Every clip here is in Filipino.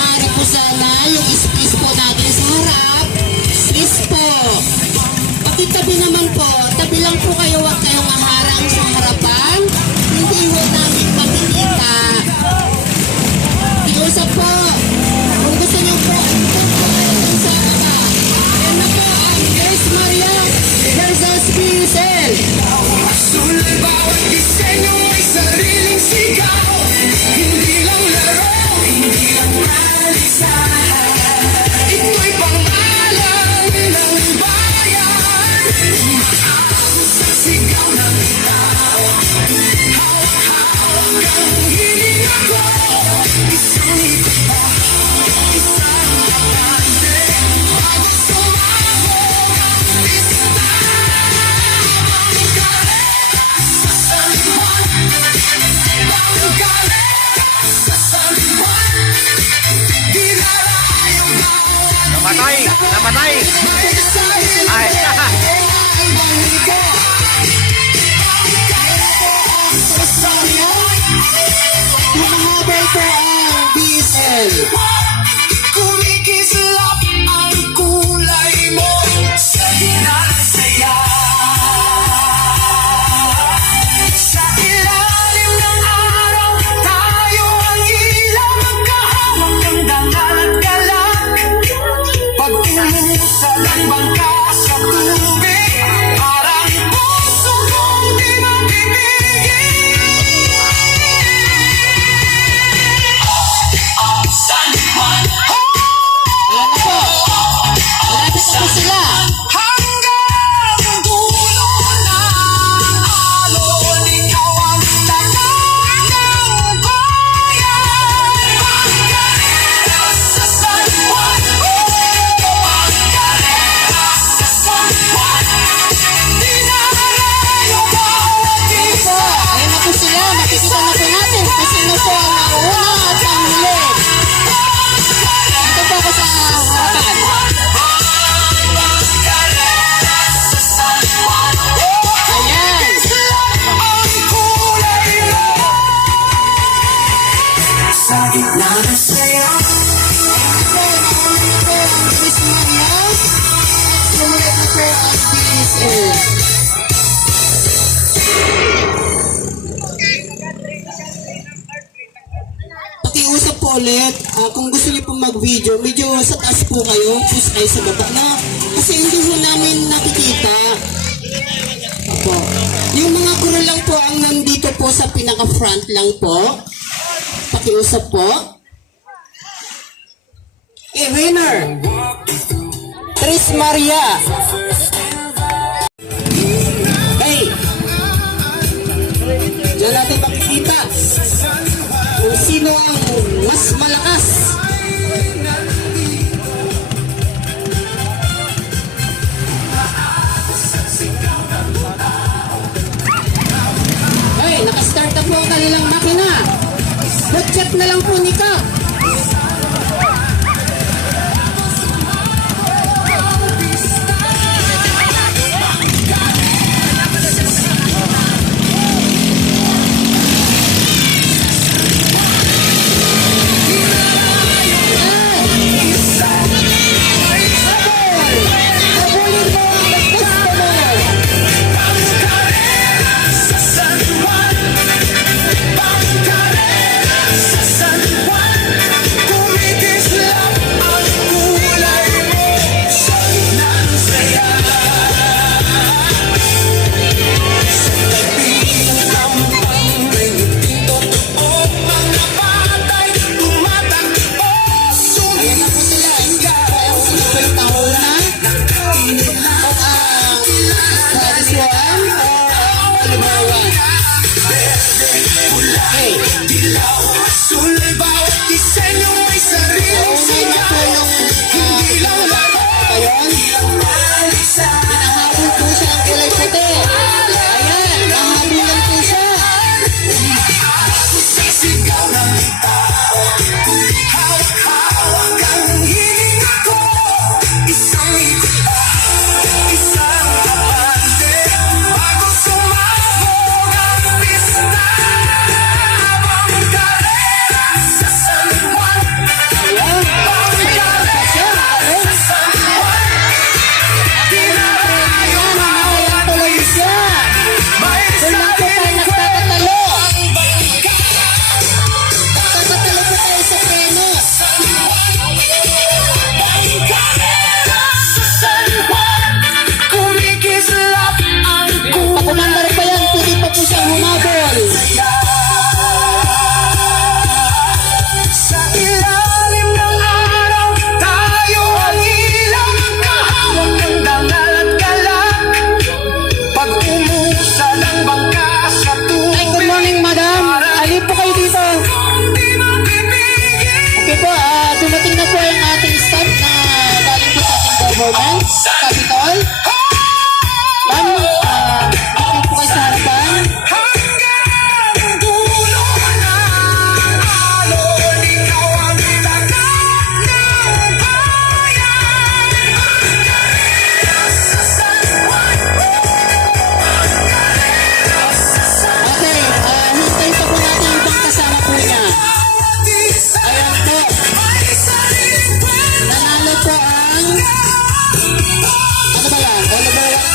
maaari po sana yung space po natin sa harap. Please po. Pakitabi naman po. Tabi lang po kayo. Huwag kayong maharang sa harapan. Hindi ho namin makikita. Iusap po. Kung gusto nyo po, sa baba. Ayan na po ang Grace Maria versus PSL. Sulit bawat disenyo ay sariling sigaw. Hindi lang laro, hindi lang malisahan. Ito'y pangalan ng bayan. Umaasa sa sigaw ng tao. Hawak-hawak ang hiling ako. Isang ikot pa, isang kapante. Bago sumabog ang pista. Namatay! Namatay! Ay! Mahabay po ang BSL. Kumikislap ang kulay mo sa hinasaya. Sa ilalim ng araw, tayo ang ilaw. Magkahawak ng dangal at galak. Pag umusad ang bangka sa tubig, parang puso kong di mapipigil. San Juan, Ayan na po. Malapit na po sila. hanggang dulo ng alon, ikaw ang tanan ng bayan. Pagkarera sa San Juan, pagkarera sa San Juan, dinarayo bawat isa. Ayan na po sila. Makikita na po natin kung sino po ang nauna at ang huli. Ito po ako sa harapan. Ayan. Sa gitna ng saya, Miss Maria. Sumulat na po ang BSL. Pakiusap po ulit, kung gusto niyo po mag-video, medyo sa taas po kayo, push kayo sa baba na, kasi hindi po namin nakikita. Opo. Yung mga guro lang po ang nandito po sa pinaka-front lang po. Pakiusap po. Okay, winner! Tris Maria. Hey! Diyan natin makikita kung sino ang mas malakas. Hey, nakastart na po ang kanilang makina. Good check na lang po ni Kap. Sulit bawat disenyo ay sariling sigaw. Hindi lang laro, hindi lang malisahan. Hinahabol po siya ang kulay puti. Ayan, nahabulan po siya. Umaasa sa sigaw ng tao. Hawak-hawak ang hiling ako. Isang ikot pa, isang kapante. Bago sumabog ang pista. Pagkarera sa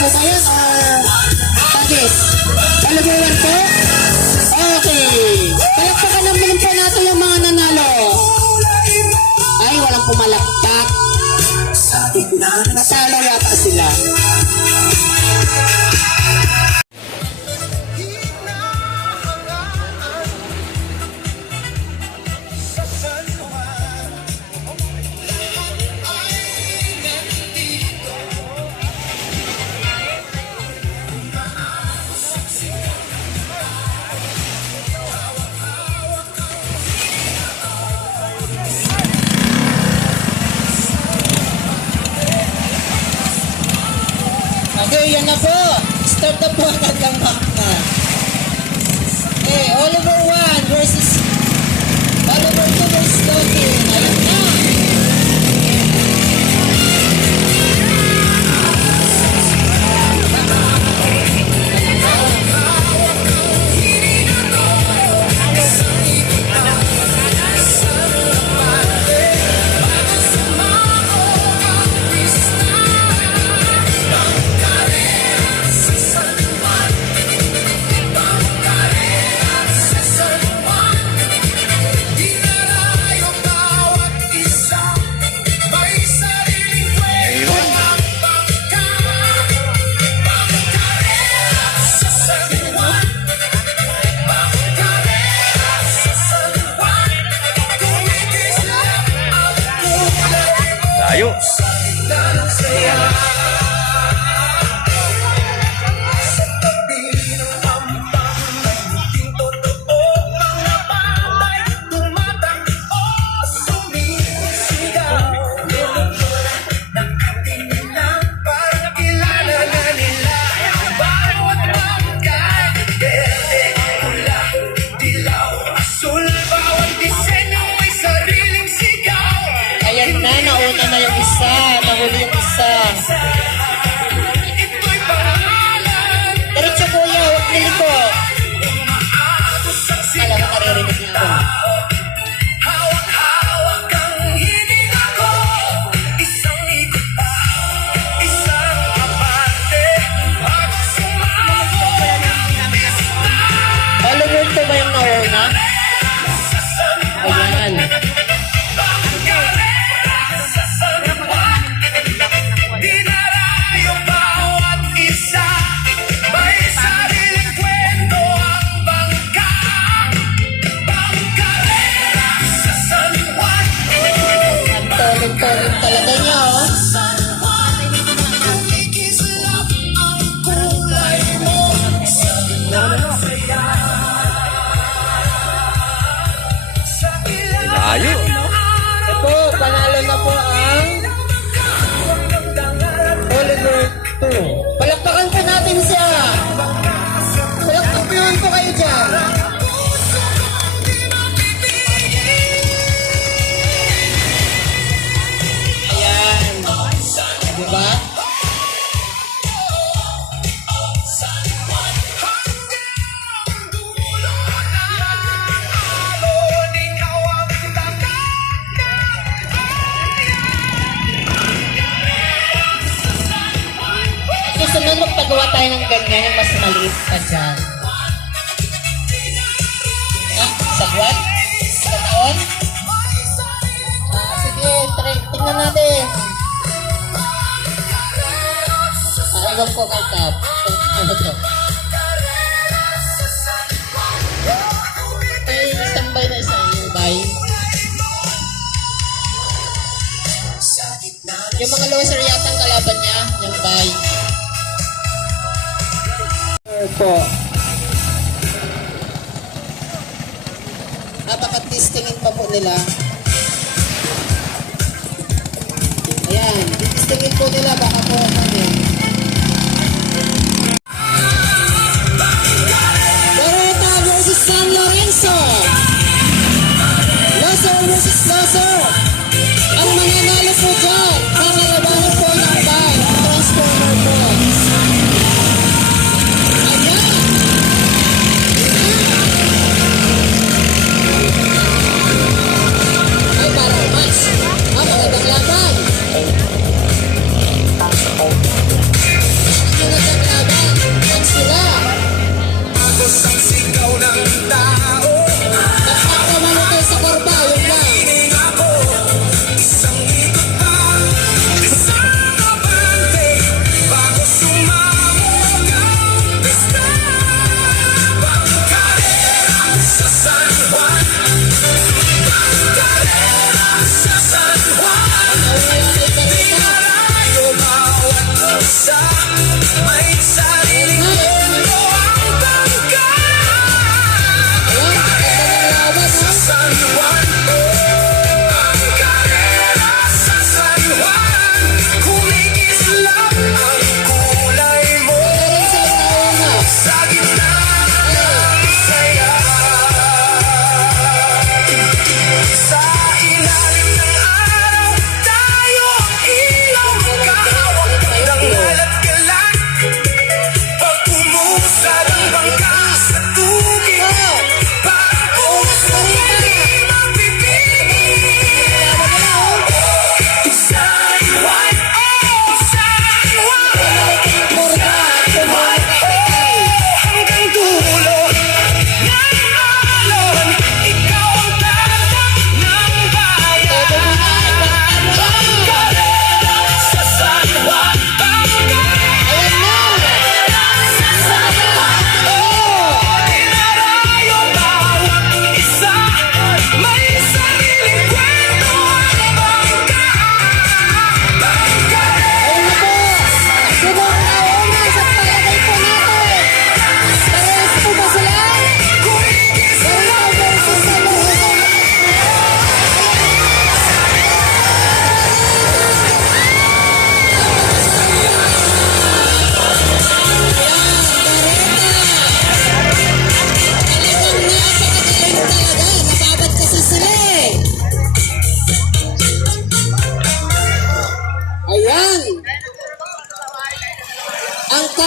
po ba yan or tagis? Follower 1 po? Okay. Palakpakan naman po natin yung mga nanalo. Ay, walang pumalakpak. Natalo yata sila. Okay, yan na po. Start na po ang kanilang makna. Okay, Oliver 1 versus Oliver 2 versus Loki. Ayun na. Layo. Ayan na, nauna na yung isa. Nahuli yung isa. Diretso kuya, huwag niliko. Alam mo, naririnig niya ako. Follower to ba yung nauna? Ayan. Tolong talaga niya, oh. Layo. Ito, panalo na po ang Oliver 2. Palakpakan po natin siya. Palakpakan po kayo dyan. Ayan. Diba? Susunod magpagawa tayo ng ganyan yung mas maliit pa dyan. Ah, sagwat? Sa taon? Sige, tingnan natin. Ewan ko kay Kap. Ano to? May standby na isa yung bay. Yung mga loser yata ang kalaban niya, yung bay. Po. Napaka-testingin pa po nila. Ayan, testingin po nila baka po kami. Dorota versus San Lorenzo. Loser versus Loser. Ang mananalo po dyan, kakalabahan po ng bag, transformer po. Ay, para mas. Magandang laban.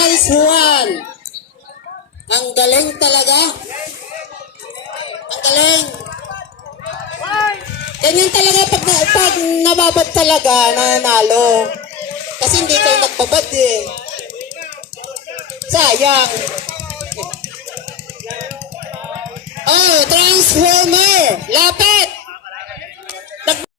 Nice one. Ang galing talaga. Ang galing. Ganyan talaga pag nababad talaga, nanalo. Kasi hindi kayo nagbabad eh. Sayang. Oh, transformer. Lap